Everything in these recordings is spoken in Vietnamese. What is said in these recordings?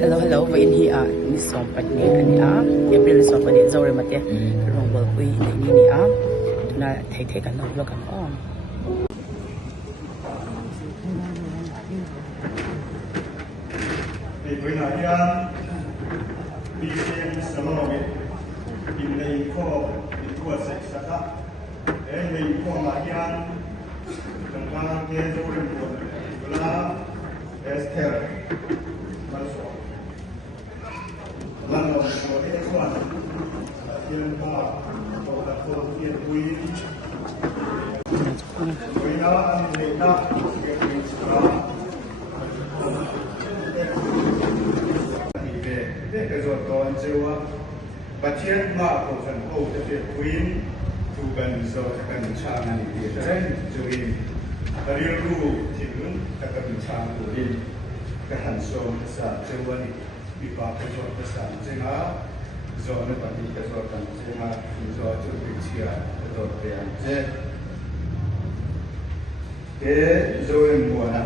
Hello, vậy hi ni som pat ni ani April som pa ni zore mate rong bol pui ni na thei kan lo kan on với lại đi xem sớm rồi in đây có in thua sạch sạch em mình có mà yan chúng ta nghe rồi một là Esther mà số lần đầu của cái quan thiên ba tổ đặc thù thiên quy với nó anh để nó việc mình cái rồi còn chưa bắt chiết mà cổ phần cổจะเป็นวินทูกันโซจะกันชาในเดียร์จะวินแต่เรื่องรู้ถึงจะกันชาตัววินก็หันโซภาษาเจ้าวันมีปากเป็นภาษาเจ้าโซในปฏิกิริยากันเจ้าโซจะเป็นเชียร์ตัวเดียร์เจ้โซเอ็มบัวนะ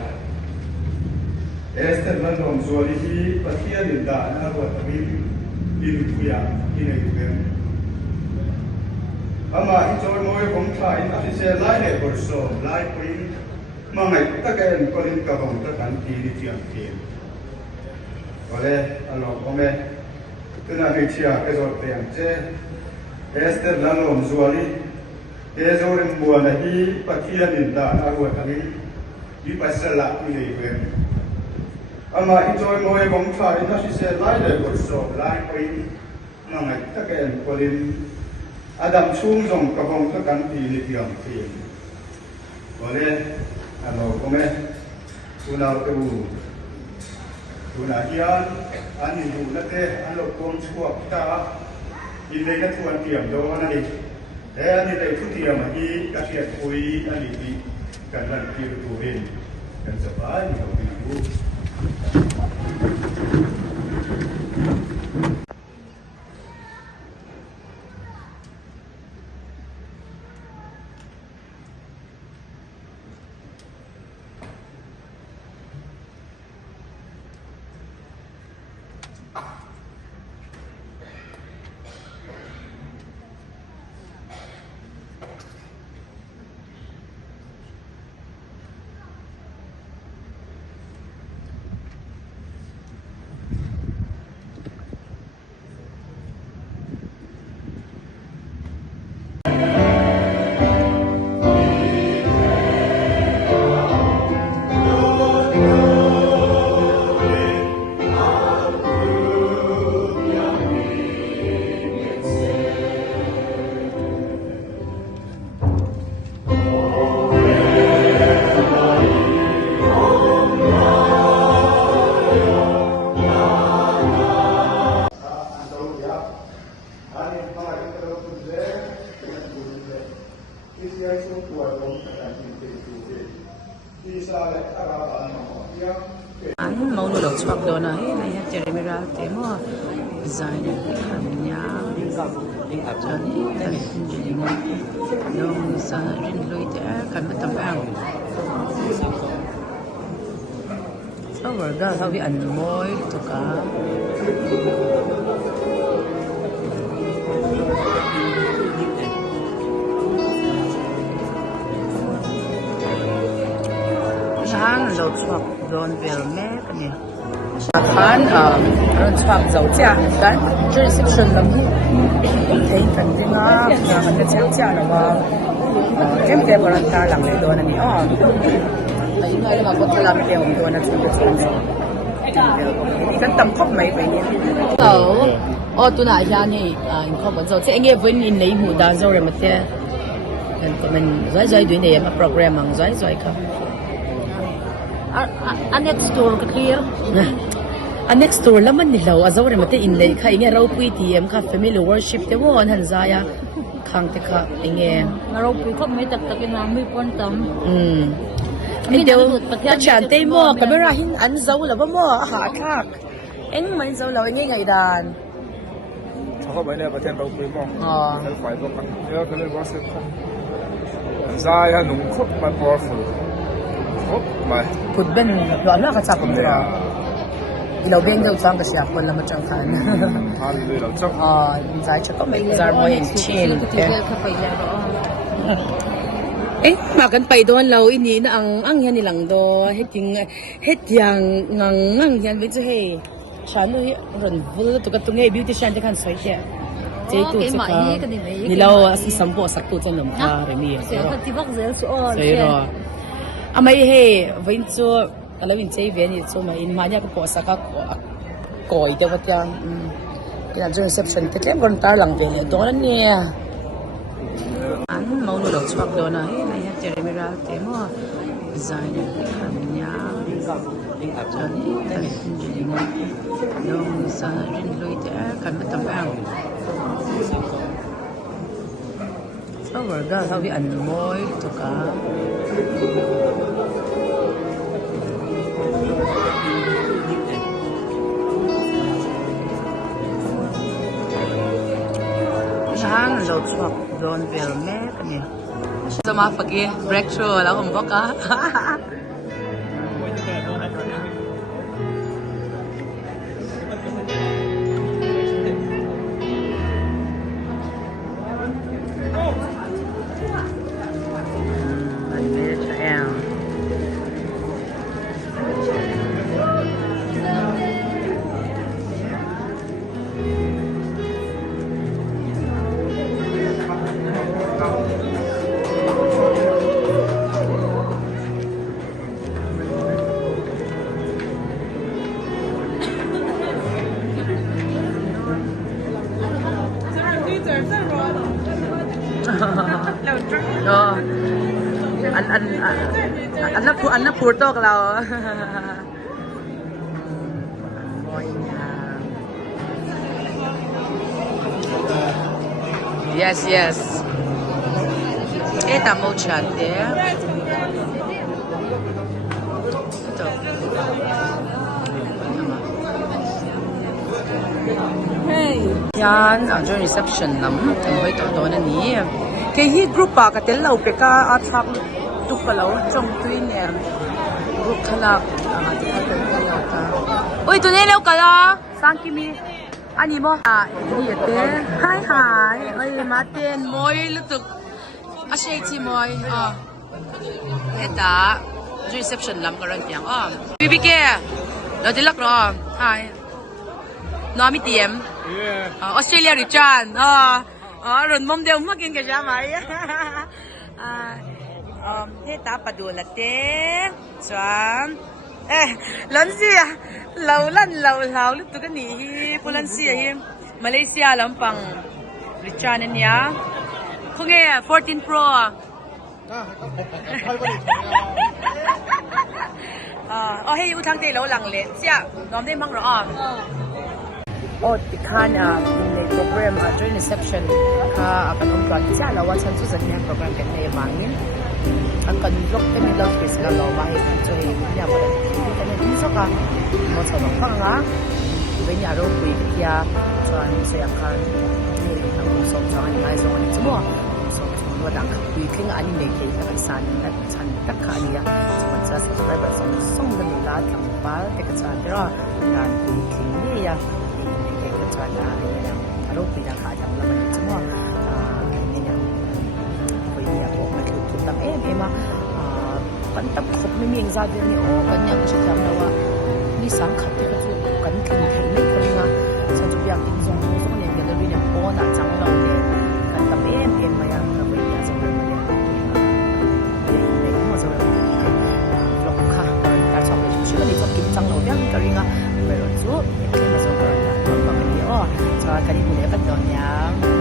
Esther Landon Zolihi Patia Linda Narwa Tamil in Kuya in a Kuya. Ama enjoy more from time as is a line or so, like Queen Mamma Takan Colin Kabon Takan Tian Team. Ole, along Ome, Tuna Hichia, Ezor Tianche, Esther Landon Zoli, Ezorim Buanahi, Patia Linda Narwa Tamil, Yupasala in a Kuya. Ama enjoy more from time as is a line or so, like Queen Mamma Takan Colin Adam Chung Zong Kabon Takan Tian Team. Ole, along Ome, Tuna Hian, Ani Hulate, Alokon Swap Ta, in the Natuan Tiam Donani, and in the Tutiam, he got here Pui, and he can run people to him. And survive, you know. Anh mau nuôi chuột đồ này này Jeremy ra thế mà design hàng nhà cho nên cái gì mà nó sao riêng lối thế cần phải tầm ăn sau rồi đó sau khi ăn muối tất cả hàng lẩu chuột don về mẹ cái này Khan ron chuak zo cha kan reception lam hi thei kan dinga na man cha cha na wa kem te baran ta lang le don ani ai ngai ma ko thala me te hom don na chu kan tam khop mai pe ni tu na ya ni in khop zo che nge vin in nei hu da zo re ma te kan ko man zai zai dui ne ma program ang zai zai ka next door ka clear next door laman nilaw azawre mate inlay kha inge raw pui tm kha family worship te won han zaya khang te kha inge ngaro pui khop mai tak tak na mi pon tam mi deu ta chan te mo camera hin an zaw la ba mo ha thak eng mai zaw law nge ngai dan เขาไปเนี่ยประเทศเราคุยมั่งใช้ไฟก็กันเยอะก็เลยว่าสึกใจฮะหนุ่มคบมัน powerful คบมา put ben lo na ka cha pum ra ilaw beng daw chang ka siya kon lam chang khan 他里对了，这 zai cha ko mai zar mo in chin ma kan pai don lo ini na ang hian ni lang do het yang ngang hian ve chu he chan lo ron vul to ka tu nge beautician te kan soi te chế tu sẽ có đi lâu si sắm bộ sắc tu cho nằm ta để mi rồi à mấy he vinh cho là vinh chơi về thì cho mà in mà nhà cái bộ sắc còi đâu vậy cái là reception cái cái con ta lằng về đó nè anh mau nuôi chuột đó này này chơi mấy ra thế mà design làm nhà cho nên cái này yung sa rin lôi thế cần phải tầm ăn sao mà ra sao bị ăn môi tụi cá hàng lẩu chuột don về mẹ cái này sao mà phải breakthrough là không có cá anh nó phụt to cái nào yes yes eta mau chat there hey yan ở trong reception lắm anh với tụi tôi nên nhỉ cái hi group à cái tên lâu cái ca art farm tục cái lâu trong tuy nè group khác ôi tụi này lâu cả đó sang kim mi anh em à gì thế hi hi ơi mà tên môi lúc tục à sẽ chỉ môi cái đó reception lắm cái răng tiếng baby kia đó thì lắc rồi hi nó mi tiệm Australia Richard rồi mong đều mất cái gì vậy thế ta bắt đầu là thế chọn lần gì lâu lúc tôi cái này lần gì Malaysia làm bằng Richard này nhá không nghe 14 Pro hay yêu thằng tây lâu lằng lệ chứ nói đến mong rõติดขั้นในโปรแกรมjoint receptionกันองค์กรที่เราว่าฉันจะจัดงานโปรแกรมกันในบางนี้กันยกเป็นมิลล์ฟิสแล้วเราว่าให้กันช่วยเนี่ยประเด็นที่กันในที่สุดก็มาสอนฟังนะเป็นอย่างเราคุยกันยาจนเสียกันนี่ทางผู้สอนอันนี้ไม่ส่งอันนี้ชั่วสอนว่าดังคุยขึ้นอันนี้ในเกี่ยวกับสารนัดฉันตักขานี่จะมันจะ subscriber ส่งกันอยู่แล้วทำบ้าแต่ก็จะเดี๋ยวการคุยขึ้นนี่cho là lúc bị đang khai thác là mình chỉ muốn cái này vì bộ mặt thực tập em mà vẫn tập học mấy miếng ra thì nhiều cái nhà cũng sẽ làm đâu đi sáng khát thì cái cần kinh thấy mấy cái mà sau chụp việc kinh doanh không có những cái video có đã chẳng đâu để cần tập em mà là vì nhà trong này để mà rồi vlog khác cả trong cái chuyện là đi cho kinh doanh đầu tiên cái gì về rồi chút khi mà rồi cho cái đi buổi lễ bắt đầu nha